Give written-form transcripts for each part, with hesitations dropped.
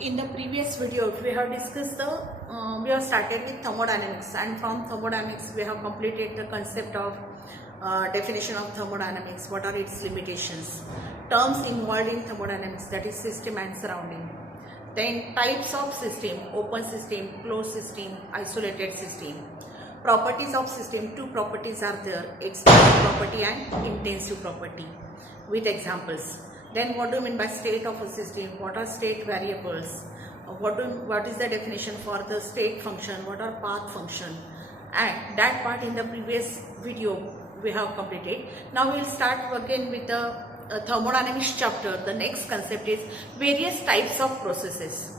In the previous video, we have discussed we have started with thermodynamics, and from thermodynamics we have completed the concept of definition of thermodynamics. What are its limitations? Terms involved in thermodynamics, that is system and surrounding. Then types of system: open system, closed system, isolated system. Properties of system: two properties are there: extensive property and intensive property. With examples. Then what do you mean by state of a system? What are state variables? What is the definition for the state function? What are path function? And that part in the previous video we have completed. Now we will start again with the thermodynamics chapter. The next concept is various types of processes.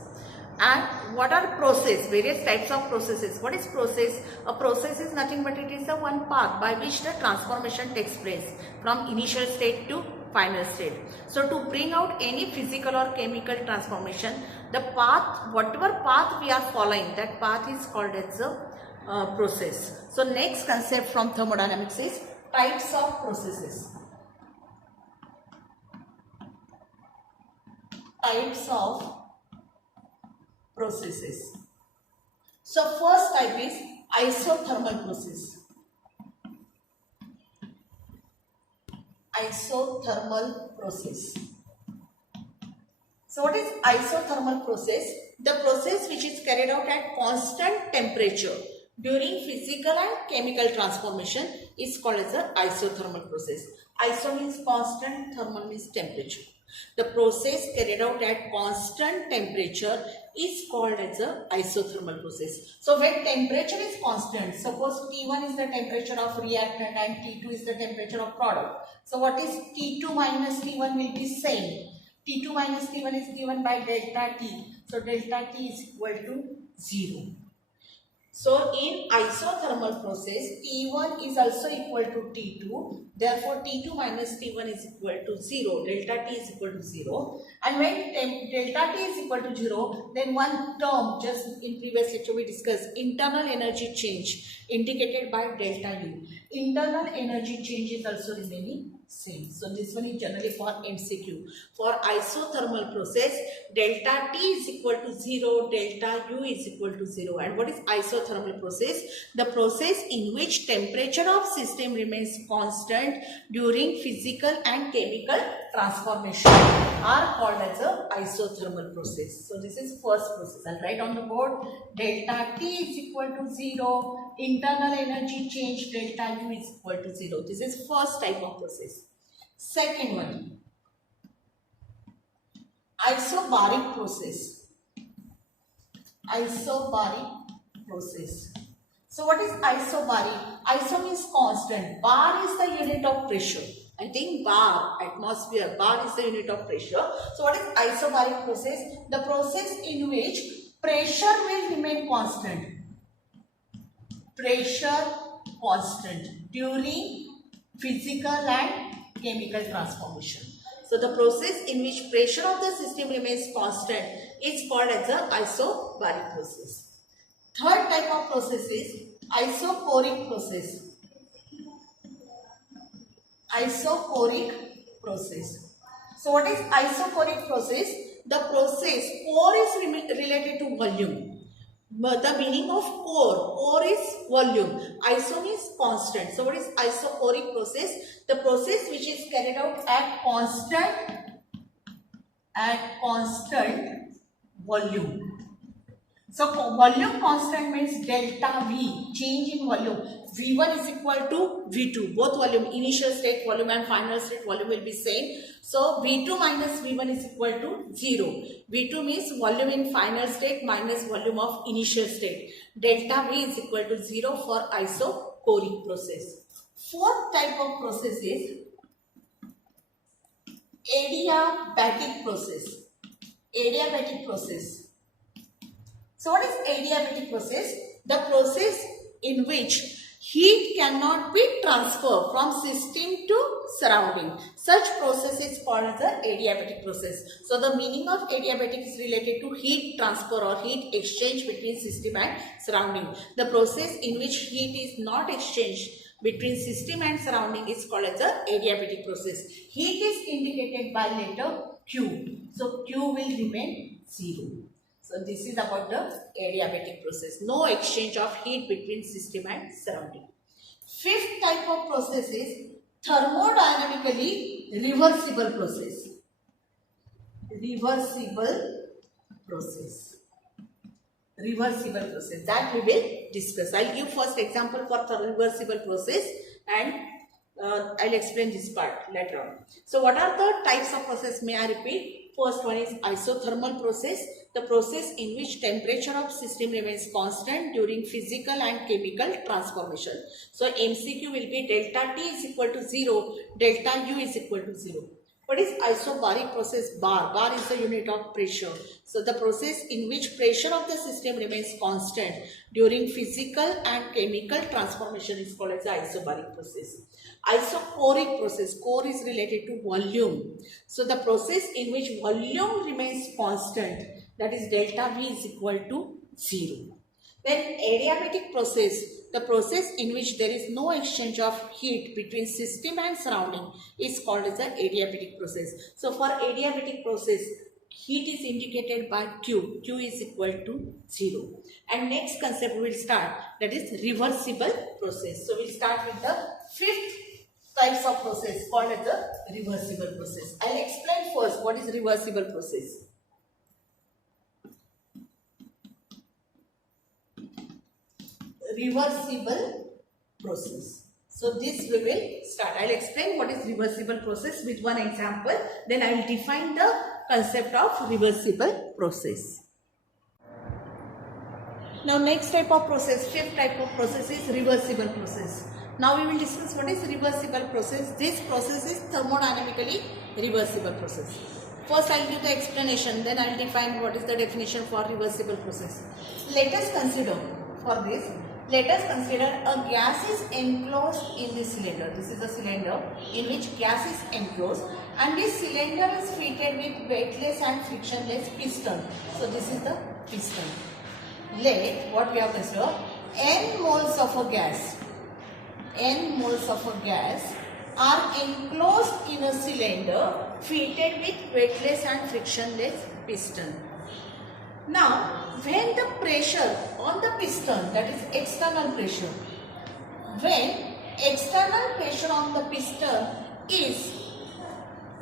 And what are process? Various types of processes. What is process? A process is nothing but it is the one path by which the transformation takes place from initial state to final state. So to bring out any physical or chemical transformation, the path, whatever path we are following, that path is called as a process. So next concept from thermodynamics is types of processes. Types of processes. So first type is isothermal process. Isothermal process. So what is isothermal process? The process which is carried out at constant temperature during physical and chemical transformation is called as the isothermal process. Iso means constant, thermal means temperature. The process carried out at constant temperature is called as a isothermal process. So when temperature is constant, suppose T1 is the temperature of reactant and T2 is the temperature of product. So what is T2 minus T1 will be same. T2 minus T1 is given by delta T. So delta T is equal to 0. So in isothermal process, T1 is also equal to T2. Therefore, T2 minus T1 is equal to 0. Delta T is equal to 0. And when delta T is equal to 0, then one term, just in previous lecture we discussed, internal energy change indicated by delta U. Internal energy change is also remaining same. So this one is generally for MCQ. For isothermal process, delta T is equal to 0, delta U is equal to 0. And what is isothermal process? The process in which temperature of system remains constant during physical and chemical transformation are called as a isothermal process. So this is first process. I'll write on the board, delta T is equal to 0, internal energy change delta U is equal to 0. This is first type of process. Second one, isobaric process. Isobaric process. So what is isobaric? Iso means constant. Bar is the unit of pressure. I think bar, atmosphere, bar is the unit of pressure. So what is isobaric process? The process in which pressure will remain constant. Pressure constant during physical and chemical transformation. So the process in which pressure of the system remains constant is called as a isobaric process. Third type of process is isochoric process. Isochoric process. So what is isochoric process? The process, core is related to volume. The meaning of core is volume. Iso means constant. So what is isochoric process? The process which is carried out at constant volume. So volume constant means delta V, change in volume. V1 is equal to V2. Both volume, initial state volume and final state volume will be same. So V2 minus V1 is equal to 0. V2 means volume in final state minus volume of initial state. Delta V is equal to 0 for isochoric process. Fourth type of process is adiabatic process. Adiabatic process. So what is adiabatic process? The process in which heat cannot be transferred from system to surrounding. Such process is called as the adiabatic process. So the meaning of adiabatic is related to heat transfer or heat exchange between system and surrounding. The process in which heat is not exchanged between system and surrounding is called as the adiabatic process. Heat is indicated by letter Q. So Q will remain 0. So this is about the adiabatic process. No exchange of heat between system and surrounding. Fifth type of process is thermodynamically reversible process. Reversible process. Reversible process that we will discuss. I'll give first example for the reversible process and I'll explain this part later on. So what are the types of process? May I repeat? First one is isothermal process, the process in which temperature of system remains constant during physical and chemical transformation. So MCQ will be delta T is equal to 0, delta U is equal to 0. What is isobaric process? Bar. Bar is the unit of pressure. So the process in which pressure of the system remains constant during physical and chemical transformation is called as the isobaric process. Isochoric process. Core is related to volume. So the process in which volume remains constant, that is delta V is equal to 0. Then adiabatic process, the process in which there is no exchange of heat between system and surrounding is called as the adiabatic process. So for adiabatic process, heat is indicated by Q. Q is equal to 0. And next concept we will start, that is reversible process. So we will start with the fifth types of process called as the reversible process. I will explain first what is reversible process. Reversible process. So this we will start. I will explain what is reversible process with one example. Then I will define the concept of reversible process. Now next type of process, fifth type of process is reversible process. Now we will discuss what is reversible process. This process is thermodynamically reversible process. First I will give the explanation, then I will define what is the definition for reversible process. Let us consider for this. Let us consider a gas is enclosed in this cylinder. This is a cylinder in which gas is enclosed and this cylinder is fitted with weightless and frictionless piston. So this is the piston. Let what we have considered n moles of a gas. N moles of a gas are enclosed in a cylinder fitted with weightless and frictionless piston. Now, when the pressure on the piston, that is external pressure, when external pressure on the piston is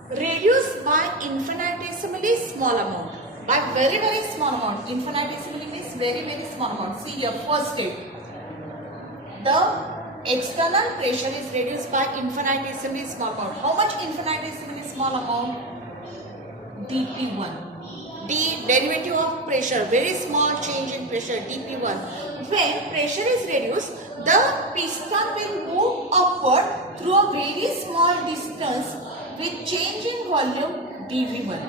reduced by infinitesimally small amount, by very small amount, infinitesimally means very small amount. See here, first step, the external pressure is reduced by infinitesimally small amount. How much infinitesimally small amount? dP1. The derivative of pressure, very small change in pressure, dP1. When pressure is reduced, the piston will move upward through a very small distance with change in volume dV1.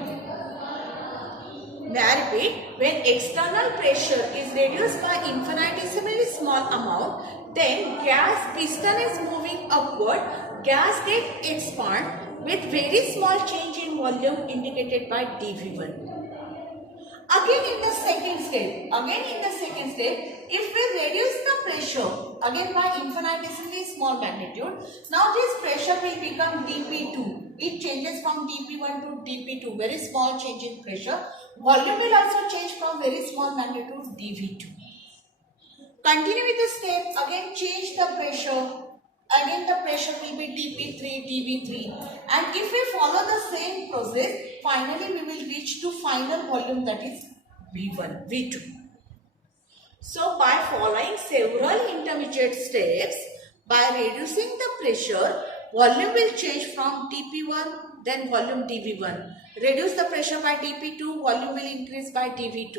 May I repeat? When external pressure is reduced by infinitesimally small amount, then gas piston is moving upward, gas gets expand with very small change in volume indicated by dV1. Again in the second step, if we reduce the pressure again by infinitesimally small magnitude, now this pressure will become dP2. It changes from dP1 to dP2, very small change in pressure. Volume will also change from very small magnitude dV2. Continue with the step, again change the pressure. Again the pressure will be dP3, dV3, and if we follow the same process, finally we will reach to final volume, that is V1, V2. So by following several intermediate steps, by reducing the pressure, volume will change from dP1, then volume dV1. Reduce the pressure by dP2, volume will increase by dV2.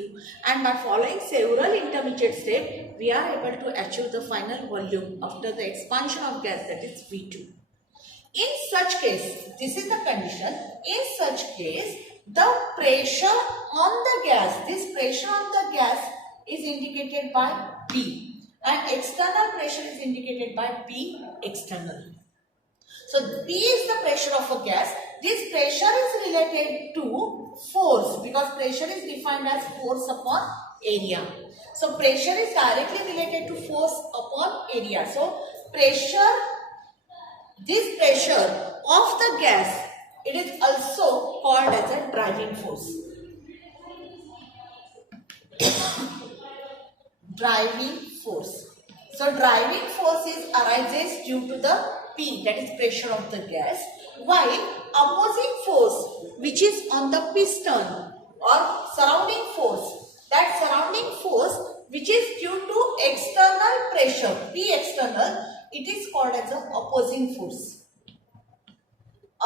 And by following several intermediate steps, we are able to achieve the final volume after the expansion of gas, that is V2. In such case, this is the condition, in such case, the pressure on the gas, this pressure on the gas is indicated by P and external pressure is indicated by P external. So P is the pressure of a gas. This pressure is related to force because pressure is defined as force upon area. So pressure is directly related to force upon area. So pressure, this pressure of the gas, it is also called as a driving force. driving force. So driving force arises due to the P, that is pressure of the gas, while opposing force which is on the piston or surrounding force, that surrounding force which is due to external pressure, P external, it is called as the opposing force.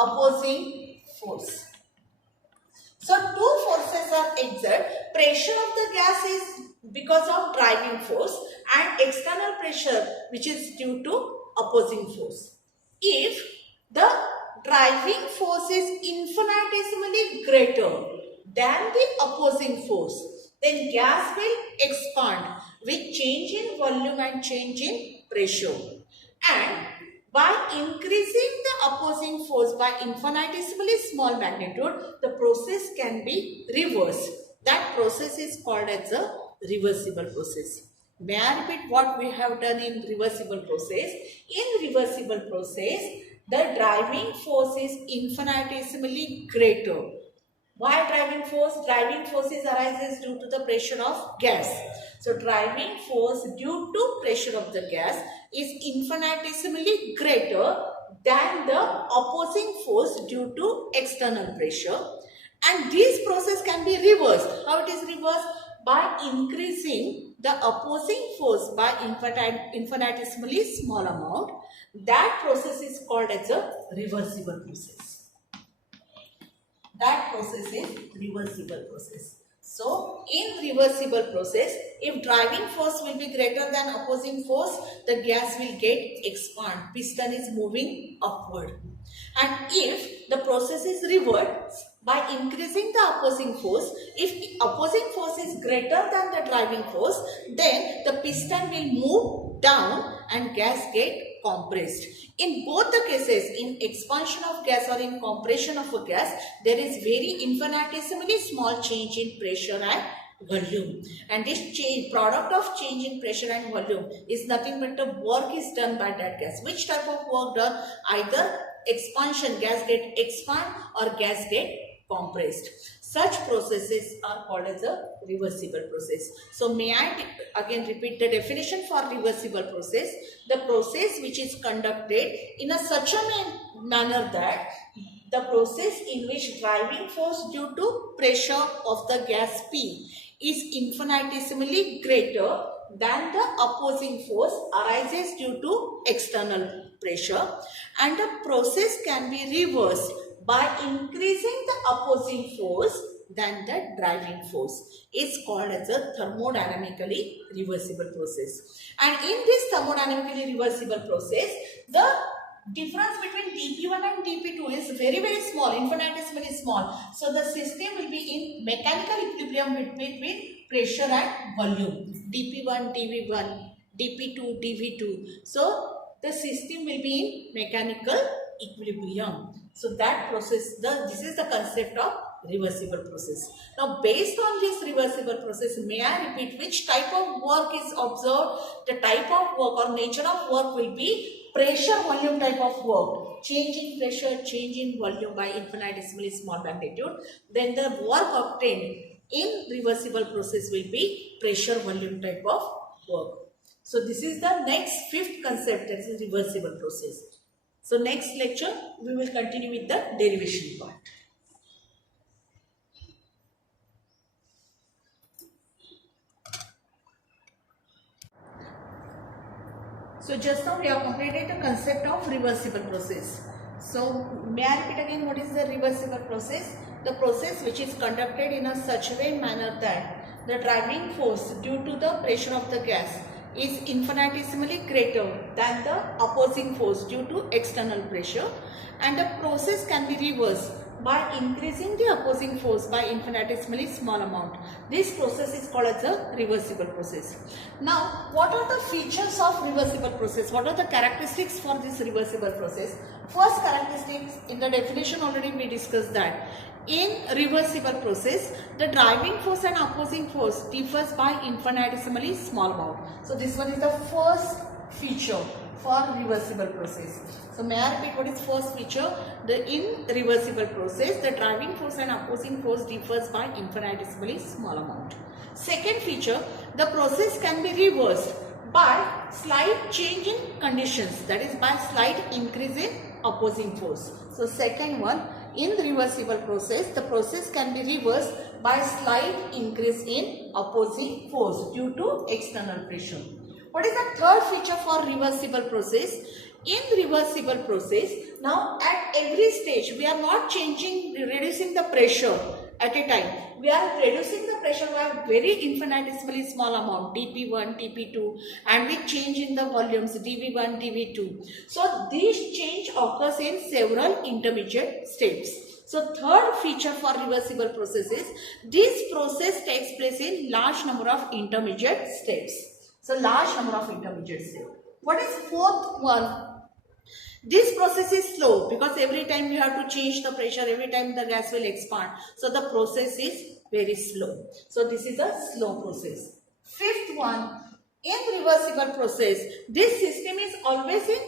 Opposing force. So two forces are exerted. Pressure of the gas is because of driving force and external pressure which is due to opposing force. If the driving force is infinitesimally greater than the opposing force, then gas will expand with change in volume and change in pressure. And by increasing the opposing force by infinitesimally small magnitude, the process can be reversed. That process is called as a reversible process. May I repeat what we have done in reversible process? In reversible process, the driving force is infinitesimally greater. Why driving force? Driving force arises due to the pressure of gas. So driving force due to pressure of the gas is infinitesimally greater than the opposing force due to external pressure. And this process can be reversed. How it is reversed? By increasing the opposing force by infinitesimally small amount. That process is called as a reversible process. That process is reversible process. So, in reversible process, if driving force will be greater than opposing force, the gas will get expand. Piston is moving upward. And if the process is reversed by increasing the opposing force, if the opposing force is greater than the driving force, then the piston will move down and gas get compressed. In both the cases, in expansion of gas or in compression of a gas, there is very infinitesimally small change in pressure and volume. And this change, product of change in pressure and volume is nothing but the work is done by that gas. Which type of work done? Either expansion, gas get expand, or gas get compressed. Such processes are called as a reversible process. So may I again repeat the definition for reversible process? The process which is conducted in such a manner that the process in which driving force due to pressure of the gas P is infinitesimally greater than the opposing force arises due to external pressure, and the process can be reversed by increasing the opposing force than the driving force, is called as a thermodynamically reversible process. And in this thermodynamically reversible process, the difference between dP1 and dP2 is very, very small, infinitesimally small. So the system will be in mechanical equilibrium between pressure and volume. dP1, dV1, dP2, dV2. So the system will be in mechanical equilibrium. So that process, this is the concept of reversible process. Now based on this reversible process, may I repeat which type of work is observed? The type of work or nature of work will be pressure volume type of work. Change in pressure, change in volume by infinitesimally small magnitude. Then the work obtained in reversible process will be pressure volume type of work. So this is the next fifth concept, that is reversible process. So next lecture we will continue with the derivation part. So just now we have completed the concept of reversible process. So may I repeat again what is the reversible process? The process which is conducted in a such way manner that the driving force due to the pressure of the gas is infinitesimally greater than the opposing force due to external pressure, and the process can be reversed by increasing the opposing force by infinitesimally small amount. This process is called as a reversible process. Now, what are the features of reversible process? What are the characteristics for this reversible process? First characteristics, in the definition already we discussed that. In reversible process, the driving force and opposing force differs by infinitesimally small amount. So this one is the first feature for reversible process. So may I repeat what is first feature? in reversible process, the driving force and opposing force differs by infinitesimally small amount. Second feature, the process can be reversed by slight change in conditions, that is by slight increase in opposing force. So second one, in reversible process, the process can be reversed by slight increase in opposing force due to external pressure. What is the third feature for reversible process? In reversible process, now at every stage we are not reducing the pressure at a time. We are reducing the pressure by a very infinitesimally small amount, dP1, dP2, and we change in the volumes dV1, dV2. So this change occurs in several intermediate steps. So third feature for reversible process is this process takes place in large number of intermediate steps. So large number of intermediate steps. What is fourth one? This process is slow because every time you have to change the pressure, every time the gas will expand. So the process is very slow. So this is a slow process. Fifth one, in reversible process, this system is always in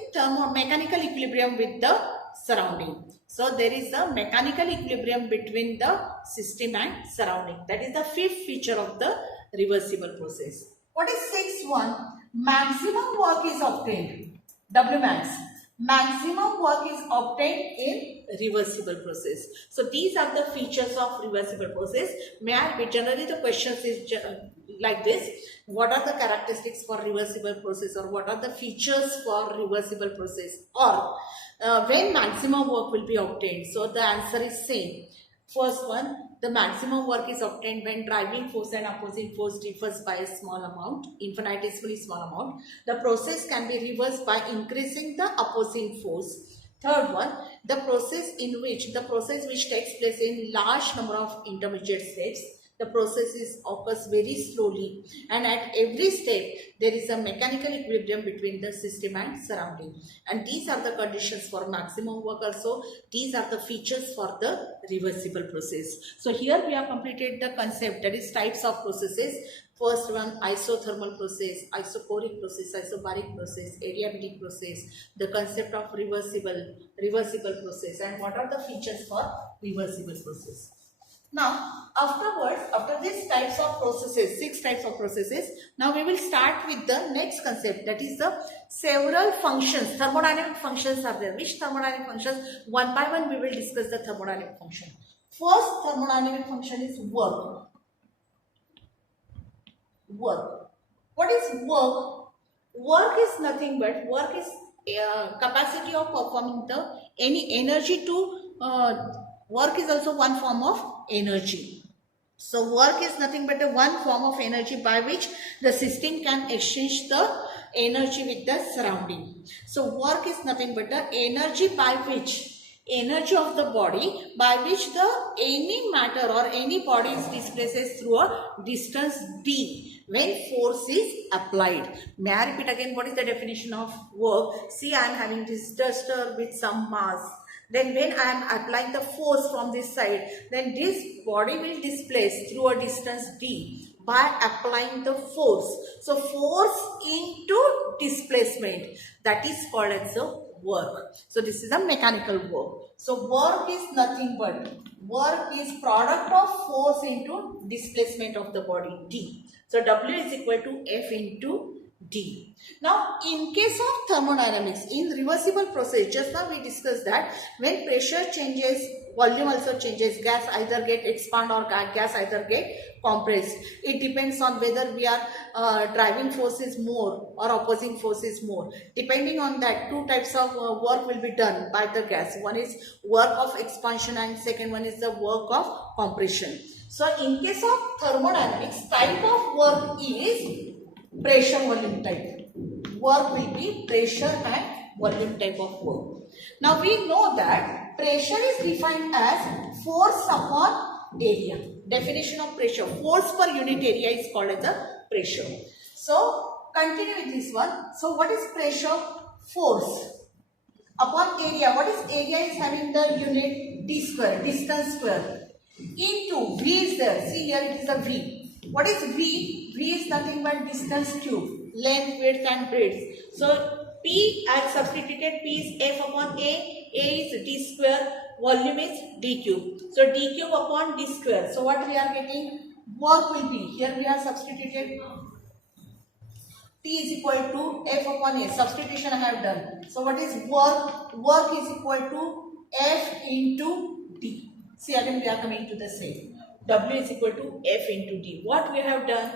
mechanical equilibrium with the surrounding. So there is a mechanical equilibrium between the system and surrounding. That is the fifth feature of the reversible process. What is sixth one? Maximum work is obtained. Wmax. Maximum work is obtained in reversible process. So these are the features of reversible process. May I repeat? Generally the questions is like this. What are the characteristics for reversible process, or what are the features for reversible process, or when maximum work will be obtained? So the answer is same. First one, the maximum work is obtained when driving force and opposing force differs by a small amount, infinitesimally small amount. The process can be reversed by increasing the opposing force. Third one, the process which takes place in large number of intermediate steps. The process occurs very slowly, and at every step there is a mechanical equilibrium between the system and surrounding. And these are the conditions for maximum work also. These are the features for the reversible process. So here we have completed the concept, that is types of processes. First one, isothermal process, isochoric process, isobaric process, adiabatic process, the concept of reversible process, and what are the features for reversible process. Now, after these types of processes, 6 types of processes, now we will start with the next concept, that is the several functions. Thermodynamic functions are there. Which thermodynamic functions? One by one we will discuss the thermodynamic function. First thermodynamic function is work. Work. What is work? Work is nothing but, work is capacity of performing any energy to work is also one form of energy. So work is nothing but one form of energy by which the system can exchange the energy with the surrounding. So work is nothing but the energy of the body by which any matter or any body is displaced through a distance d when force is applied. May I repeat again, what is the definition of work? See, I am having this duster with some mass. Then when I am applying the force from this side, then this body will displace through a distance d by applying the force. So force into displacement, that is called as a work. So this is a mechanical work. So work is nothing but, work is product of force into displacement of the body d. So W is equal to F into D. Now, in case of thermodynamics, in reversible process, just now we discussed that when pressure changes, volume also changes, gas either get expand or gas either get compressed. It depends on whether we are driving force is more or opposing force is more. Depending on that, 2 types of work will be done by the gas. One is work of expansion and second one is the work of compression. So, in case of thermodynamics, type of work is pressure volume type. Work will be pressure and volume type of work. Now we know that pressure is defined as force upon area. Definition of pressure, force per unit area is called as a pressure. So continue with this one. So what is pressure? Force upon area. What is area? Is having the unit d square, distance square, into v is there. See here it is a v. What is V? V is nothing but distance cube, length, width and breadth. So P, I have substituted P is F upon A, A is d square, volume is d cube. So d cube upon d square. So what we are getting? Work will be, here we are substituted T is equal to F upon A. Substitution I have done. So what is work? Work is equal to F into D. See, again we are coming to the same. W is equal to F into D. What we have done?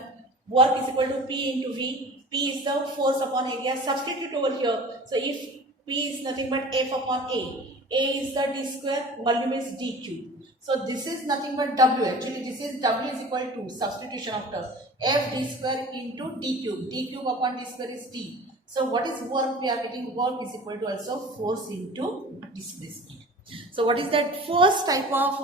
Work is equal to P into V. P is the force upon area. Substitute over here. So if P is nothing but F upon A is the D square, volume is D cube. So this is nothing but W. Actually this is W is equal to substitution after F D square into D cube. D cube upon D square is D. So what is work we are getting? Work is equal to also force into displacement. So what is that first type of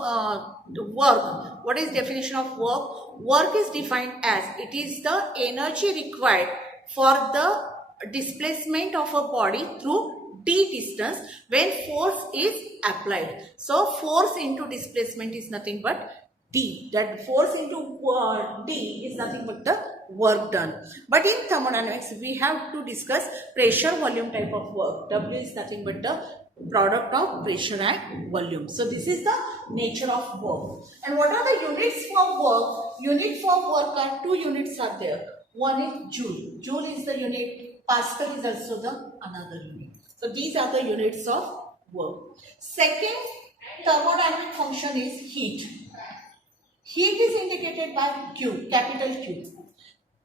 work? What is definition of work? Work is defined as it is the energy required for the displacement of a body through d distance when force is applied. So force into displacement is nothing but d. That force into d is nothing but the work done. But in thermodynamics we have to discuss pressure volume type of work. W is nothing but the product of pressure and volume. So this is the nature of work. And what are the units for work? Unit for work are two units are there. One is joule. Joule is the unit. Pascal is also the another unit. So these are the units of work. Second thermodynamic function is heat. Heat is indicated by Q, capital Q.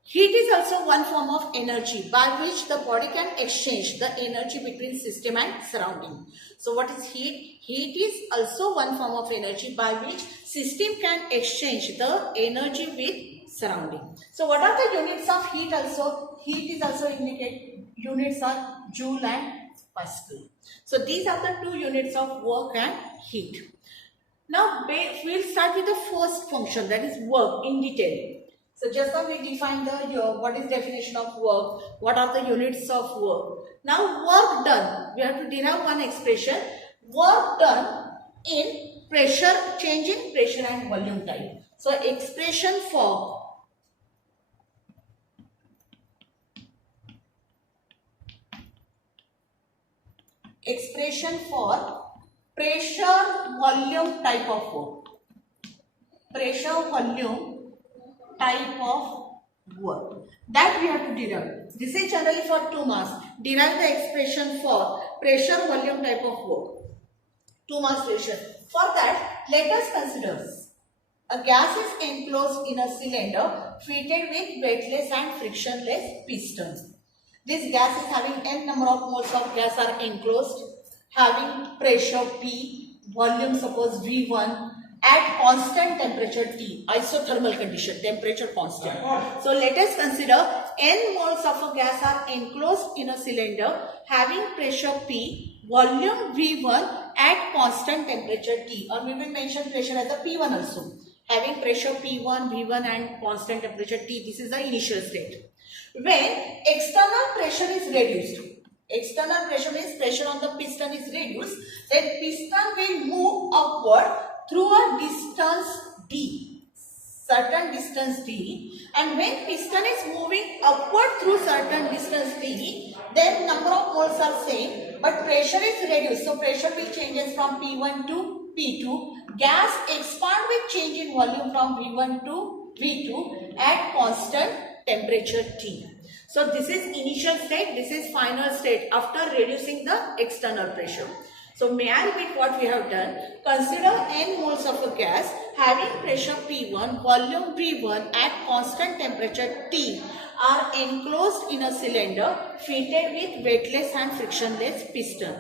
Heat is also one form of energy by which the body can exchange the energy between system and surrounding. So what is heat? Heat is also one form of energy by which system can exchange the energy with surrounding. So what are the units of heat also? Heat is also indicated, units are joule and Pascal. So these are the two units of work and heat. Now we'll start with the first function, that is work in detail. So just now we defined the what is definition of work, what are the units of work. Now work done, we have to derive one expression, work done in pressure, change in pressure and volume type. So expression for pressure volume type of work. Pressure volume type of work that we have to derive. This is generally for 2 marks. Derive the expression for pressure volume type of work. 2 marks question. For that, let us consider a gas is enclosed in a cylinder fitted with weightless and frictionless pistons. This gas is having n number of moles of gas are enclosed, having pressure P, volume suppose V1 at constant temperature T, isothermal condition, temperature constant. So let us consider n moles of a gas are enclosed in a cylinder having pressure P, volume V1 at constant temperature T, or we will mention pressure as a P1 also. Having pressure P1, V1 and constant temperature T, this is the initial state. When external pressure is reduced, external pressure means pressure on the piston is reduced, then piston will move upward through a distance d, certain distance d, and when piston is moving upward through certain distance d, then number of moles are same but pressure is reduced. So pressure will changes from P1 to P2. Gas expand with change in volume from V1 to V2 at constant temperature T. So this is initial state, this is final state after reducing the external pressure. So may I repeat what we have done? Consider n moles of a gas having pressure P1, volume V1 at constant temperature T are enclosed in a cylinder fitted with weightless and frictionless piston.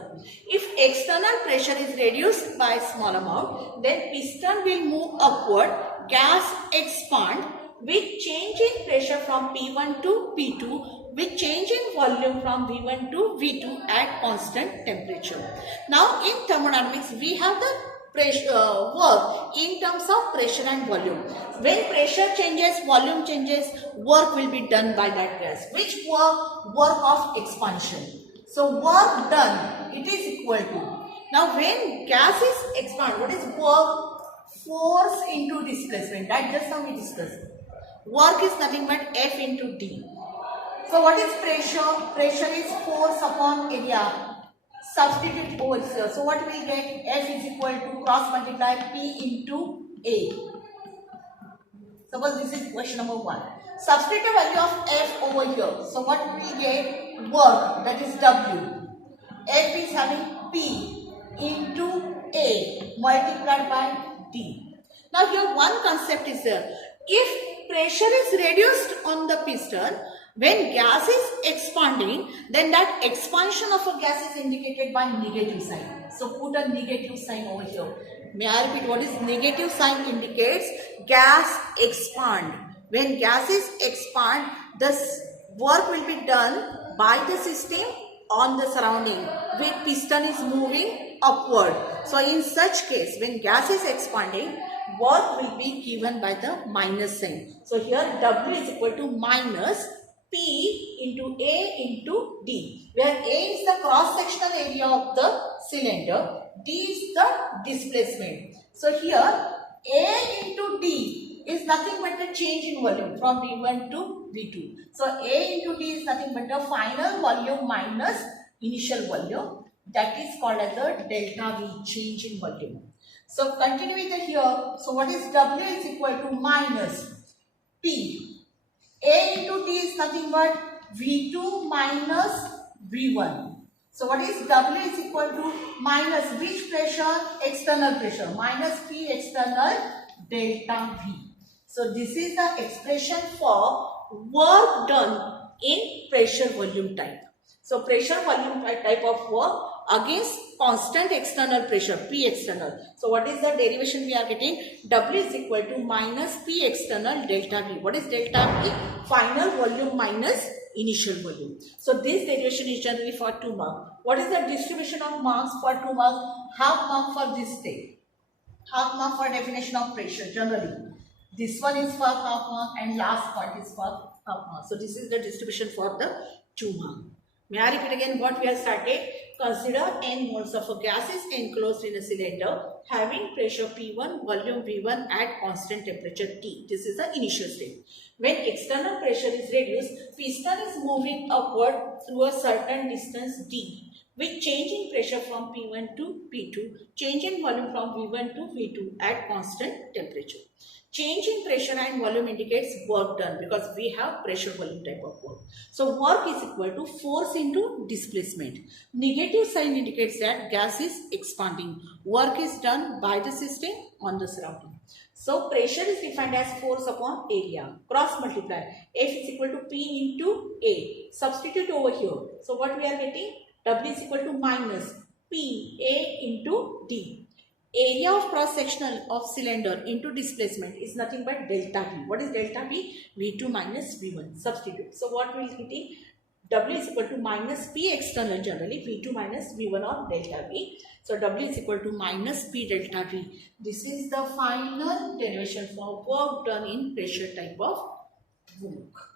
If external pressure is reduced by a small amount, then piston will move upward, gas expand with change in pressure from P1 to P2 with change in volume from V1 to V2 at constant temperature. Now in thermodynamics we have the pressure work in terms of pressure and volume. When pressure changes, volume changes, work will be done by that gas. Which work? Work of expansion. So work done, it is equal to. Now when gas is expand, what is work? Force into displacement. That just how we discussed. Work is nothing but F into D. So what is pressure? Pressure is force upon area. substitute over here. So what we get? F is equal to cross multiply P into A. Suppose this is question number 1. Substitute the value of F over here. So what we get? Work, that is W. F is having P into A multiplied by D. Now here one concept is there. If pressure is reduced on the piston, when gas is expanding, then that expansion of a gas is indicated by negative sign. So put a negative sign over here. May I repeat, what is negative sign? Indicates gas expand. When gases expand, this work will be done by the system on the surrounding, when piston is moving upward. So in such case, when gas is expanding, work will be given by the minus sign. So here W is equal to minus P into A into D, where A is the cross-sectional area of the cylinder, D is the displacement. So here A into D is nothing but the change in volume from V1 to V2. So A into D is nothing but the final volume minus initial volume. That is called as the delta V, change in volume. So continue with it here. So what is W is equal to minus P. A into D is nothing but V2 minus V1. So what is W is equal to minus which pressure? External pressure. Minus P external delta V. So this is the expression for work done in pressure volume type. So pressure volume type of work against constant external pressure, P external. So what is the derivation we are getting? W is equal to minus P external delta V. What is delta V? Final volume minus initial volume. So this derivation is generally for 2 marks. What is the distribution of marks for 2 marks? Half mark for this thing. Half mark for definition of pressure generally. This one is for half mark and last part is for half mark. So this is the distribution for the 2 marks. May I repeat again what we have started? Consider n moles of a gas is enclosed in a cylinder having pressure P1, volume V1 at constant temperature T. This is the initial state. When external pressure is reduced, piston is moving upward through a certain distance D with change in pressure from P1 to P2, change in volume from V1 to V2 at constant temperature. Change in pressure and volume indicates work done because we have pressure volume type of work. So work is equal to force into displacement. Negative sign indicates that gas is expanding. Work is done by the system on the surrounding. So pressure is defined as force upon area. Cross multiply. F is equal to P into A. Substitute over here. So what we are getting? W is equal to minus P A into D. Area of cross sectional of cylinder into displacement is nothing but delta V. What is delta V? V2 minus V1. Substitute. So what we will get? W is equal to minus P external generally, V2 minus V1 or delta V. So W is equal to minus P delta V. This is the final derivation for work done in pressure type of work.